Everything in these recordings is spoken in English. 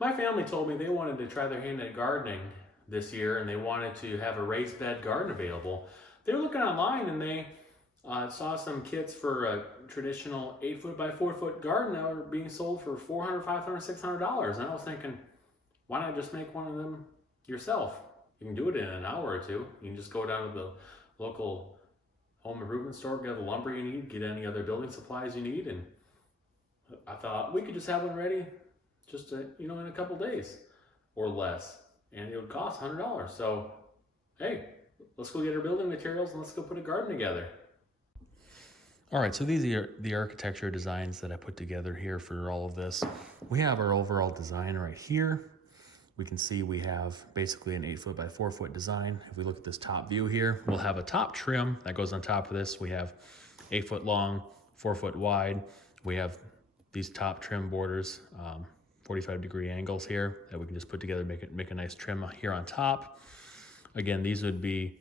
My family told me they wanted to try their hand at gardening this year and they wanted to have a raised bed garden available. They were looking online and they saw some kits for a traditional 8 foot by 4 foot garden that were being sold for $400, $500, $600. And I was thinking, why not just make one of them yourself? You can do it in an hour or two. You can just go down to the local home improvement store, get the lumber you need, get any other building supplies you need, and I thought we could just have one ready just in a couple days or less, and it would cost $100. So hey, let's go get our building materials and let's go put a garden together. All right, so these are the architecture designs that I put together here for all of this. We have our overall design right here. We can see we have basically an 8 foot by 4 foot design. If we look at this top view here, we'll have a top trim that goes on top of this. We have 8 foot long, 4 foot wide. We have these top trim borders, 45-degree angles here that we can just put together, make a nice trim here on top. Again, these would be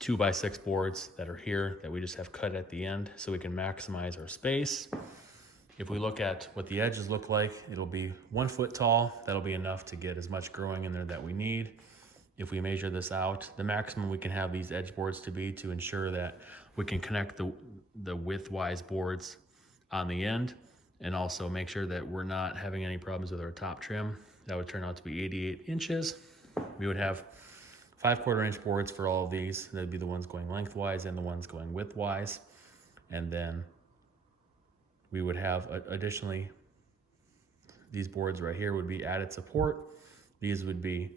2x6 boards that are here that we just have cut at the end so we can maximize our space. If we look at what the edges look like, it'll be 1 foot tall. That'll be enough to get as much growing in there that we need. If we measure this out, the maximum we can have these edge boards to be to ensure that we can connect the width-wise boards on the end and also make sure that we're not having any problems with our top trim. That would turn out to be 88 inches. We would have 5/4 inch boards for all of these. That'd be the ones going lengthwise and the ones going widthwise. And then we would have additionally, these boards right here would be added support. These would be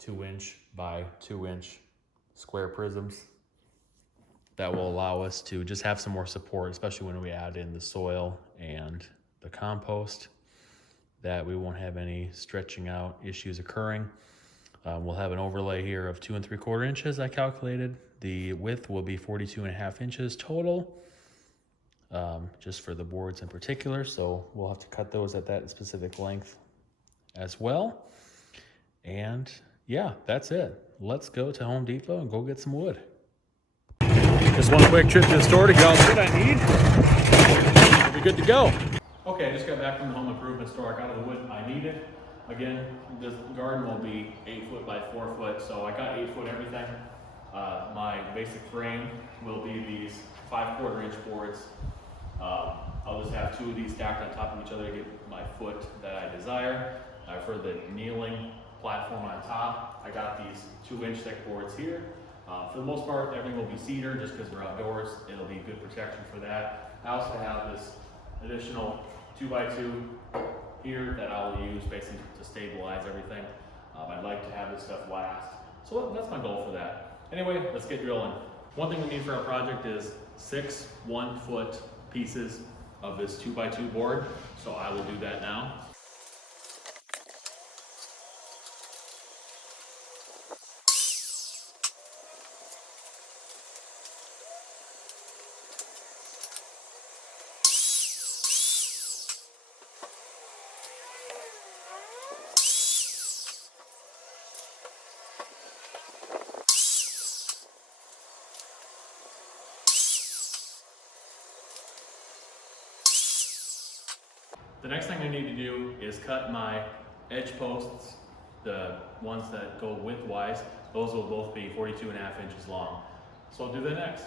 2-inch by 2-inch square prisms that will allow us to just have some more support, especially when we add in the soil and the compost, that we won't have any stretching out issues occurring. We'll have an overlay here of 2 3/4 inches I calculated. The width will be 42.5 inches total. Just for the boards in particular, so we'll have to cut those at that specific length as well. And yeah, that's it. Let's go to Home Depot and go get some wood. Just one quick trip to the store to get all the wood I need. We'll be good to go. Okay, I just got back from the home improvement store. I got all the wood I needed. Again, this garden will be 8 foot by 4 foot, so I got 8 foot everything. My basic frame will be these 5/4 inch boards. I'll just have 2 of these stacked on top of each other to get my foot that I desire. For the kneeling platform on top, I got these 2-inch thick boards here. For the most part, everything will be cedar just because we're outdoors. It'll be good protection for that. I also have this additional 2x2 here that I'll use basically to stabilize everything. I'd like to have this stuff last. So that's my goal for that. Anyway, let's get drilling. One thing we need for our project is 6 1-foot pieces of this 2x2 board. So I will do that now. The next thing I need to do is cut my edge posts, the ones that go widthwise. Those will both be 42.5 inches long. So I'll do that next.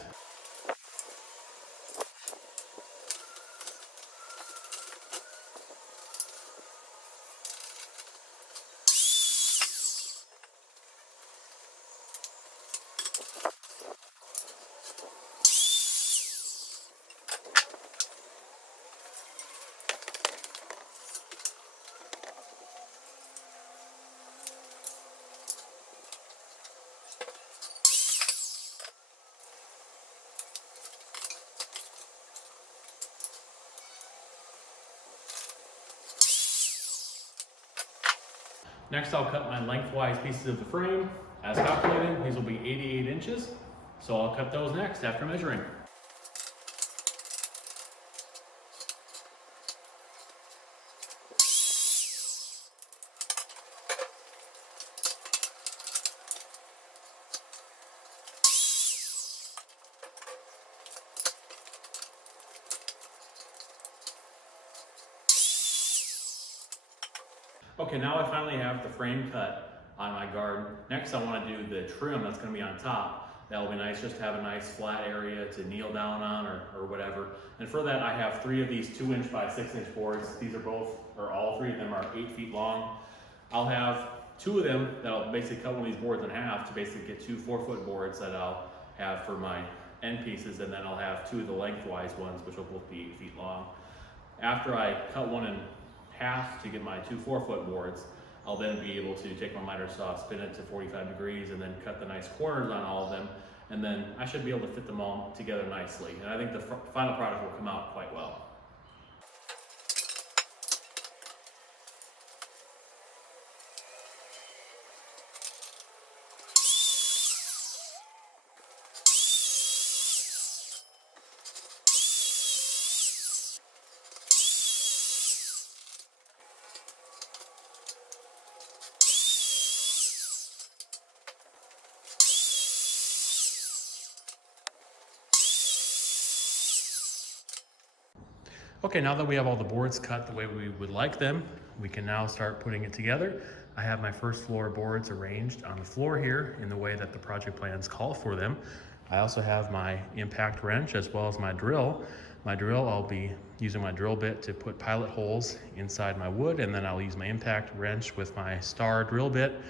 Next, I'll cut my lengthwise pieces of the frame as calculated. These will be 88 inches. So I'll cut those next after measuring. Okay, now I finally have the frame cut on my garden. Next I want to do the trim that's going to be on top. That'll be nice just to have a nice flat area to kneel down on or whatever. And for that I have 3 of these 2" by 6" boards. These are both, or all 3 of them are 8 feet long. I'll have 2 of them that'll basically cut one of these boards in half to basically get 2 4-foot boards that I'll have for my end pieces, and then I'll have 2 of the lengthwise ones, which will both be 8 feet long. After I cut one in half to get my 2 4-foot boards, I'll then be able to take my miter saw, spin it to 45 degrees, and then cut the nice corners on all of them, and then I should be able to fit them all together nicely. And I think the final product will come out quite well. Okay, now that we have all the boards cut the way we would like them, we can now start putting it together. I have my first floor boards arranged on the floor here in the way that the project plans call for them. I also have my impact wrench as well as my drill. My drill, I'll be using my drill bit to put pilot holes inside my wood, and then I'll use my impact wrench with my star drill bit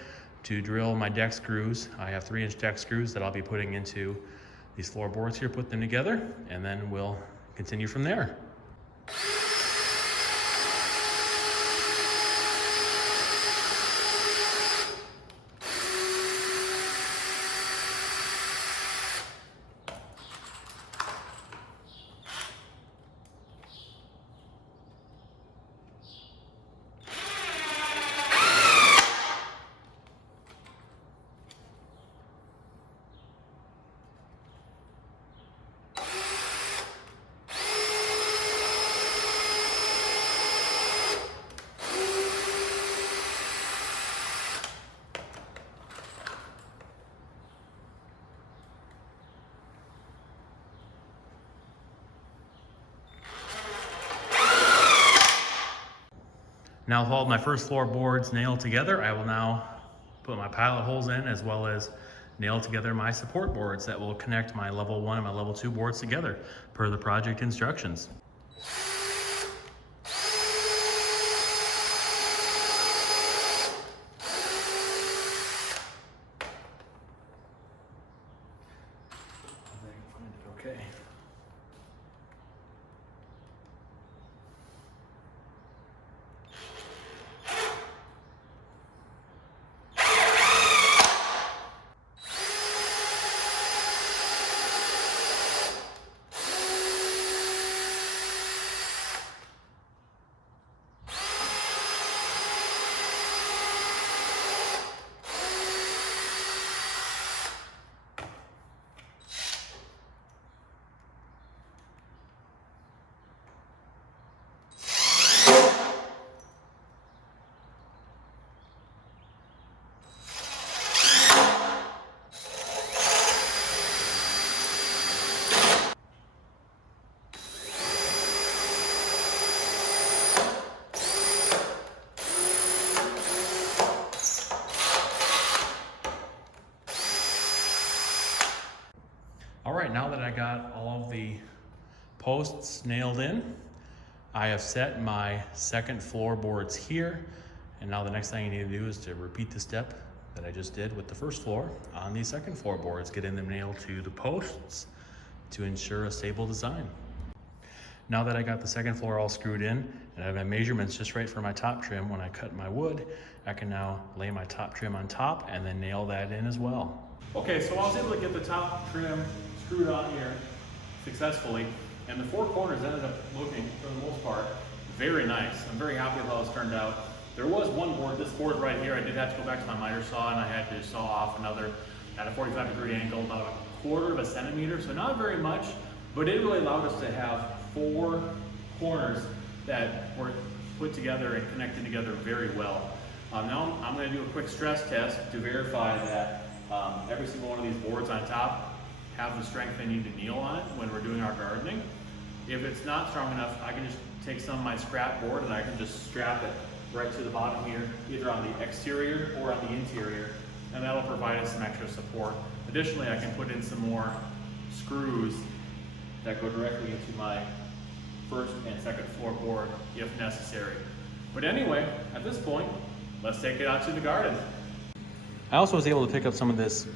to drill my deck screws. I have 3" deck screws that I'll be putting into these floorboards here, put them together, and then we'll continue from there. Now with all my first floor boards nailed together, I will now put my pilot holes in as well as nail together my support boards that will connect my level 1 and my level 2 boards together per the project instructions. Okay. All right, now that I got all of the posts nailed in, I have set my second floorboards here. And now the next thing you need to do is to repeat the step that I just did with the first floor on the second floorboards, getting them nailed to the posts to ensure a stable design. Now that I got the second floor all screwed in and I have my measurements just right for my top trim when I cut my wood, I can now lay my top trim on top and then nail that in as well. Okay, so I was able to get the top trim screwed on here successfully, and the 4 corners ended up looking, for the most part, very nice. I'm very happy with how it's turned out. There was one board, this board right here, I did have to go back to my miter saw and I had to saw off another at a 45-degree angle, about 1/4 centimeter, so not very much, but it really allowed us to have 4 corners that were put together and connected together very well. Now I'm going to do a quick stress test to verify that every single one of these boards on top have the strength they need to kneel on it when we're doing our gardening. If it's not strong enough, I can just take some of my scrap board and I can just strap it right to the bottom here, either on the exterior or on the interior, and that'll provide us some extra support. Additionally, I can put in some more screws that go directly into my first and second floorboard if necessary. But anyway, at this point, let's take it out to the garden. I also was able to pick up some of this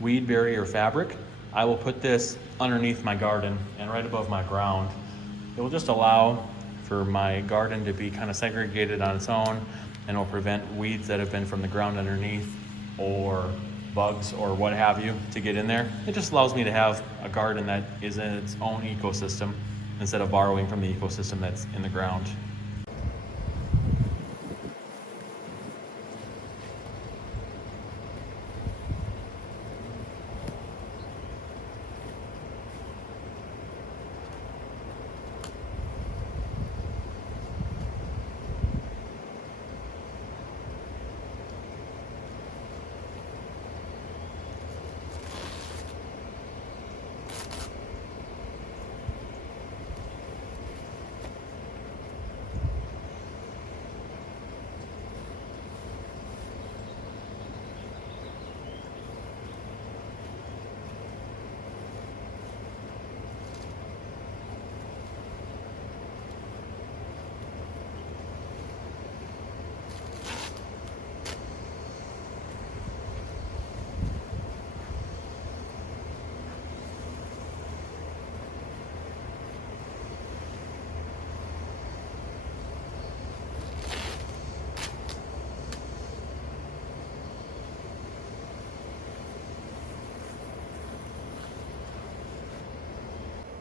weed barrier fabric. I will put this underneath my garden and right above my ground. It will just allow for my garden to be kind of segregated on its own, and will prevent weeds that have been from the ground underneath or bugs or what have you to get in there. It just allows me to have a garden that is in its own ecosystem instead of borrowing from the ecosystem that's in the ground.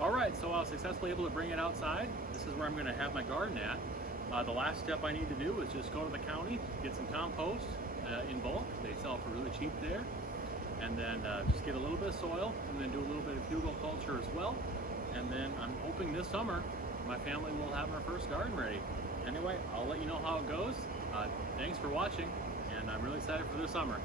Alright, so I was successfully able to bring it outside. This is where I'm going to have my garden at. The last step I need to do is just go to the county, get some compost in bulk. They sell for really cheap there. And then just get a little bit of soil, and then do a little bit of hugelkultur as well. And then I'm hoping this summer my family will have our first garden ready. Anyway, I'll let you know how it goes. Thanks for watching, and I'm really excited for this summer.